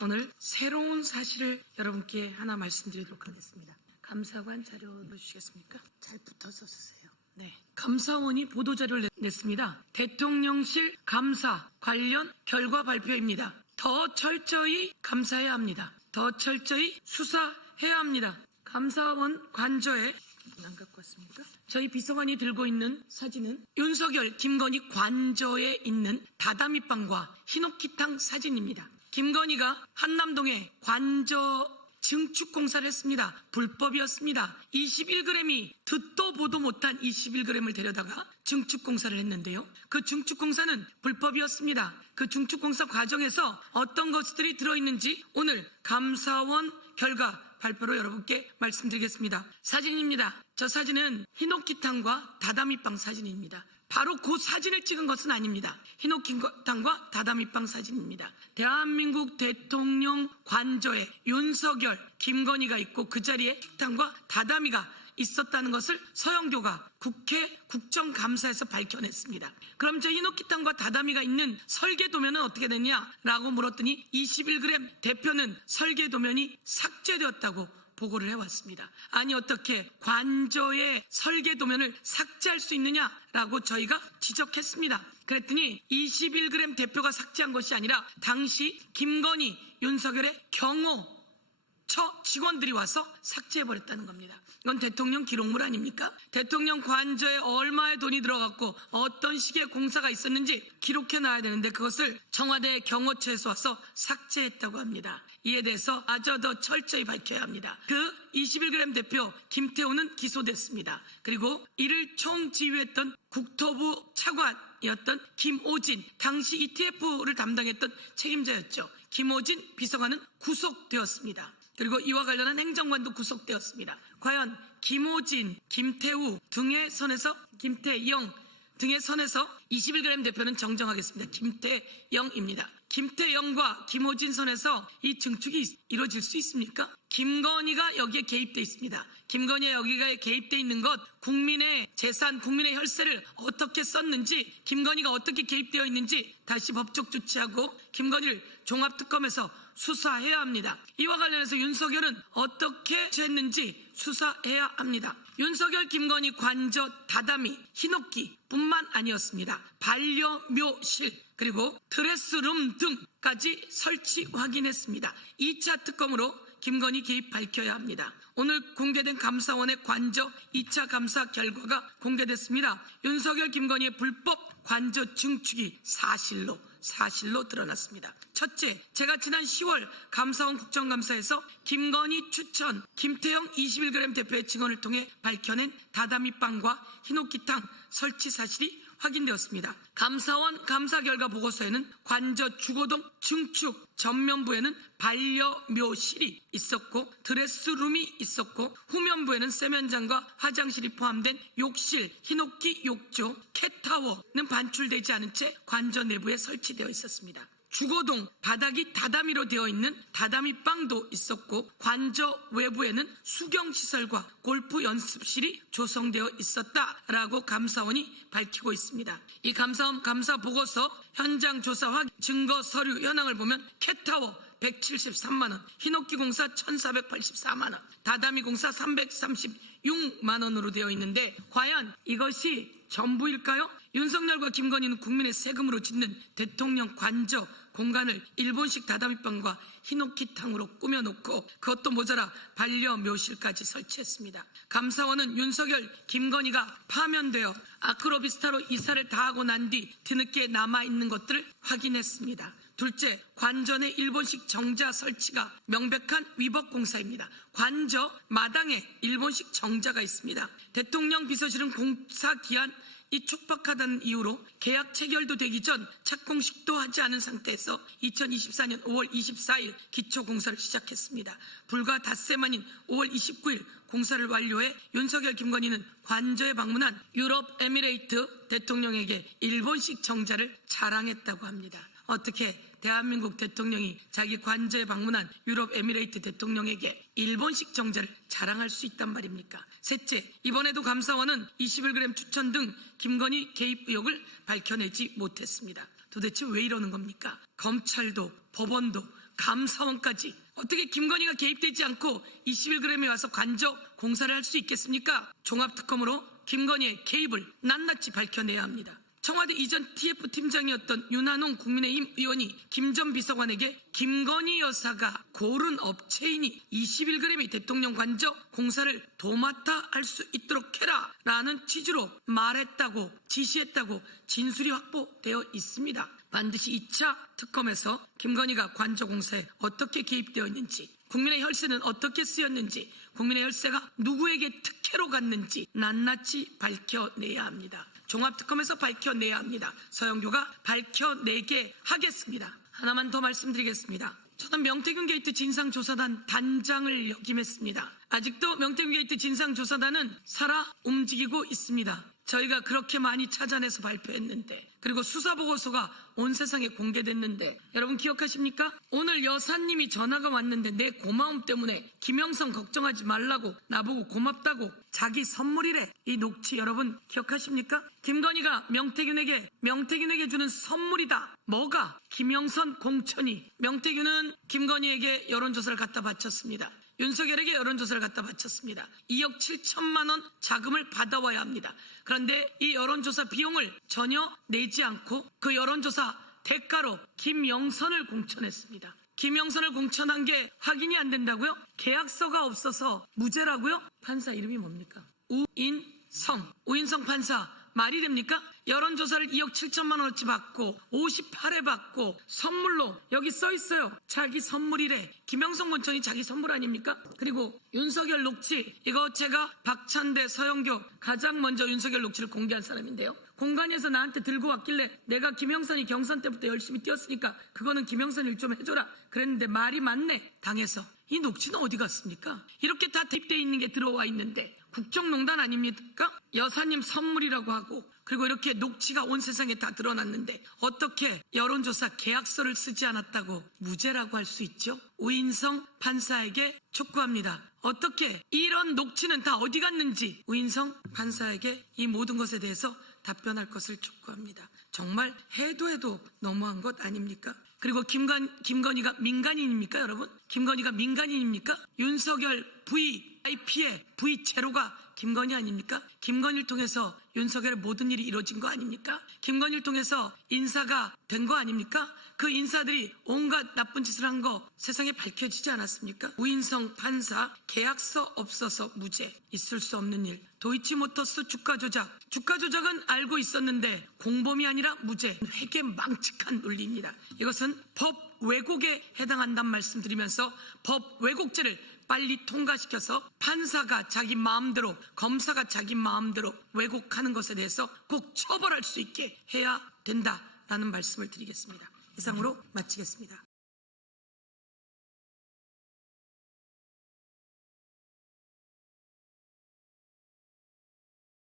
오늘 새로운 사실을 여러분께 하나 말씀드리도록 하겠습니다. 감사관 자료 넣어주시겠습니까? 잘 붙어서 쓰세요. 네, 감사원이 보도자료를 냈습니다. 대통령실 감사 관련 결과 발표입니다. 더 철저히 감사해야 합니다. 더 철저히 수사해야 합니다. 감사원 관저에 안 갖고 왔습니까? 저희 비서관이 들고 있는 사진은 윤석열, 김건희 관저에 있는 다다미빵과 히노키탕 사진입니다. 김건희가 한남동에 관저 증축 공사를 했습니다. 불법이었습니다. 21g이 듣도 보도 못한 21g을 데려다가 증축 공사를 했는데요. 그 증축 공사는 불법이었습니다. 그 증축 공사 과정에서 어떤 것들이 들어있는지 오늘 감사원 결과 발표로 여러분께 말씀드리겠습니다. 사진입니다. 저 사진은 히노키탕과 다다미빵 사진입니다. 바로 그 사진을 찍은 것은 아닙니다. 히노키탕과 다다미빵 사진입니다. 대한민국 대통령 관저에 윤석열, 김건희가 있고 그 자리에 식당과 다다미가 있었다는 것을 서영교가 국회 국정감사에서 밝혀냈습니다. 그럼 저 히노키탕과 다다미가 있는 설계도면은 어떻게 됐냐라고 물었더니 21g 대표는 설계도면이 삭제되었다고 보고를 해왔습니다. 아니 어떻게 관저의 설계도면을 삭제할 수 있느냐라고 저희가 지적했습니다. 그랬더니 21g 대표가 삭제한 것이 아니라 당시 김건희, 윤석열의 경호처 직원들이 와서 삭제해버렸다는 겁니다. 이건 대통령 기록물 아닙니까? 대통령 관저에 얼마의 돈이 들어갔고 어떤 식의 공사가 있었는지 기록해놔야 되는데 그것을 청와대 경호처에서 와서 삭제했다고 합니다. 이에 대해서 아주 더 철저히 밝혀야 합니다. 그 21g 대표 김태우는 기소됐습니다. 그리고 이를 총지휘했던 국토부 차관이었던 김오진, 당시 ETF를 담당했던 책임자였죠. 김오진 비서관은 구속되었습니다. 그리고 이와 관련한 행정관도 구속되었습니다. 과연 김오진, 김태우 등의 선에서 김태영 등의 선에서 21g 대표는 정정하겠습니다. 김태영입니다. 김태영과 김오진 선에서 이 증축이 이루어질 수 있습니까? 김건희가 여기에 개입되어 있습니다. 김건희가 여기가 개입되어 있는 것, 국민의 재산, 국민의 혈세를 어떻게 썼는지, 김건희가 어떻게 개입되어 있는지 다시 법적 조치하고 김건희를 종합특검에서 수사해야 합니다. 이와 관련해서 윤석열은 어떻게 했는지 수사해야 합니다. 윤석열, 김건희 관저, 다다미, 히노키 뿐만 아니었습니다. 반려묘실 그리고 드레스룸 등까지 설치 확인했습니다. 2차 특검으로 김건희 개입 밝혀야 합니다. 오늘 공개된 감사원의 관저 2차 감사 결과가 공개됐습니다. 윤석열, 김건희의 불법 관저 증축이 사실로 드러났습니다. 첫째, 제가 지난 10월 감사원 국정감사에서 김건희 추천 김태영 21g 대표의 증언을 통해 밝혀낸 다다미빵과 히노키탕 설치 사실이 확인되었습니다. 감사원 감사 결과 보고서에는 관저 주거동 증축 전면부에는 반려묘실이 있었고 드레스룸이 있었고 후면부에는 세면장과 화장실이 포함된 욕실, 히노키 욕조, 캣타워는 반출되지 않은 채 관저 내부에 설치되어 있었습니다. 주거동 바닥이 다다미로 되어 있는 다다미빵도 있었고 관저 외부에는 수경시설과 골프 연습실이 조성되어 있었다라고 감사원이 밝히고 있습니다. 이 감사원 감사 보고서 현장 조사 증거 서류 현황을 보면 캣타워 173만원, 히노키 공사 1484만원, 다다미 공사 336만원으로 되어 있는데 과연 이것이 전부일까요? 윤석열과 김건희는 국민의 세금으로 짓는 대통령 관저 공간을 일본식 다다미빵과 히노키탕으로 꾸며놓고 그것도 모자라 반려묘실까지 설치했습니다. 감사원은 윤석열, 김건희가 파면되어 아크로비스타로 이사를 다하고 난 뒤 뒤늦게 남아있는 것들을 확인했습니다. 둘째, 관저 내 일본식 정자 설치가 명백한 위법 공사입니다. 관저 마당에 일본식 정자가 있습니다. 대통령 비서실은 공사 기한 이 촉박하다는 이유로 계약 체결도 되기 전 착공식도 하지 않은 상태에서 2024년 5월 24일 기초공사를 시작했습니다. 불과 닷새 만인 5월 29일 공사를 완료해 윤석열, 김건희는 관저에 방문한 유럽에미레이트 대통령에게 일본식 정자를 자랑했다고 합니다. 어떻게 대한민국 대통령이 자기 관저에 방문한 유럽에미레이트 대통령에게 일본식 정자를 자랑할 수 있단 말입니까? 셋째, 이번에도 감사원은 21g 추천 등 김건희 개입 의혹을 밝혀내지 못했습니다. 도대체 왜 이러는 겁니까? 검찰도 법원도 감사원까지 어떻게 김건희가 개입되지 않고 21g에 와서 관저 공사를 할 수 있겠습니까? 종합특검으로 김건희의 개입을 낱낱이 밝혀내야 합니다. 청와대 이전 TF 팀장이었던 윤한홍 국민의힘 의원이 김 전 비서관에게 김건희 여사가 고른 업체이니 21g의 대통령 관저 공사를 도맡아 할 수 있도록 해라 라는 취지로 말했다고 지시했다고 진술이 확보되어 있습니다. 반드시 2차 특검에서 김건희가 관저 공사에 어떻게 개입되어 있는지, 국민의 혈세는 어떻게 쓰였는지, 국민의 혈세가 누구에게 특혜로 갔는지 낱낱이 밝혀내야 합니다. 종합특검에서 밝혀내야 합니다. 서영교가 밝혀내게 하겠습니다. 하나만 더 말씀드리겠습니다. 저는 명태균 게이트 진상조사단 단장을 역임했습니다. 아직도 명태균 게이트 진상조사단은 살아 움직이고 있습니다. 저희가 그렇게 많이 찾아내서 발표했는데, 그리고 수사보고서가 온 세상에 공개됐는데 여러분 기억하십니까? 오늘 여사님이 전화가 왔는데 내 고마움 때문에 김영선 걱정하지 말라고 나보고 고맙다고 자기 선물이래. 이 녹취 여러분 기억하십니까? 김건희가 명태균에게 주는 선물이다. 뭐가? 김영선 공천이. 명태균은 김건희에게 여론조사를 갖다 바쳤습니다. 윤석열에게 여론조사를 갖다 바쳤습니다. 2억 7천만 원 자금을 받아와야 합니다. 그런데 이 여론조사 비용을 전혀 내지 않고 그 여론조사 대가로 김영선을 공천했습니다. 김영선을 공천한 게 확인이 안 된다고요? 계약서가 없어서 무죄라고요? 판사 이름이 뭡니까? 우인성 판사. 말이 됩니까? 여론조사를 2억 7천만 원어치 받고 58회 받고 선물로 여기 써 있어요. 자기 선물이래. 김영선 공천이 자기 선물 아닙니까? 그리고 윤석열 녹취, 이거 제가 박찬대, 서영교 가장 먼저 윤석열 녹취를 공개한 사람인데요. 공간에서 나한테 들고 왔길래 내가 김영선이 경선 때부터 열심히 뛰었으니까 그거는 김영선 일 좀 해줘라 그랬는데 말이 맞네. 당해서 이 녹취는 어디 갔습니까? 이렇게 다 대입되어 있는 게 들어와 있는데 국정농단 아닙니까? 여사님 선물이라고 하고, 그리고 이렇게 녹취가 온 세상에 다 드러났는데 어떻게 여론조사 계약서를 쓰지 않았다고 무죄라고 할 수 있죠? 우인성 판사에게 촉구합니다. 어떻게 이런 녹취는 다 어디 갔는지 우인성 판사에게 이 모든 것에 대해서 답변할 것을 촉구합니다. 정말 해도 너무한 것 아닙니까? 그리고 김건희가 민간인입니까 여러분? 김건희가 민간인입니까? 윤석열 VIP의 V0가 김건희 아닙니까? 김건희를 통해서 윤석열의 모든 일이 이루어진 거 아닙니까? 김건희를 통해서 인사가 된 거 아닙니까? 그 인사들이 온갖 나쁜 짓을 한 거 세상에 밝혀지지 않았습니까? 우인성 판사 계약서 없어서 무죄. 있을 수 없는 일. 도이치모터스 주가 조작은 알고 있었는데 공범이 아니라 무죄. 회계 망측한 논리입니다. 이것은 법 왜곡에 해당한다는 말씀드리면서 법 왜곡죄를 빨리 통과시켜서 판사가 자기 마음대로, 검사가 자기 마음대로 왜곡하는 것에 대해서 꼭 처벌할 수 있게 해야 된다라는 말씀을 드리겠습니다. 이상으로 마치겠습니다.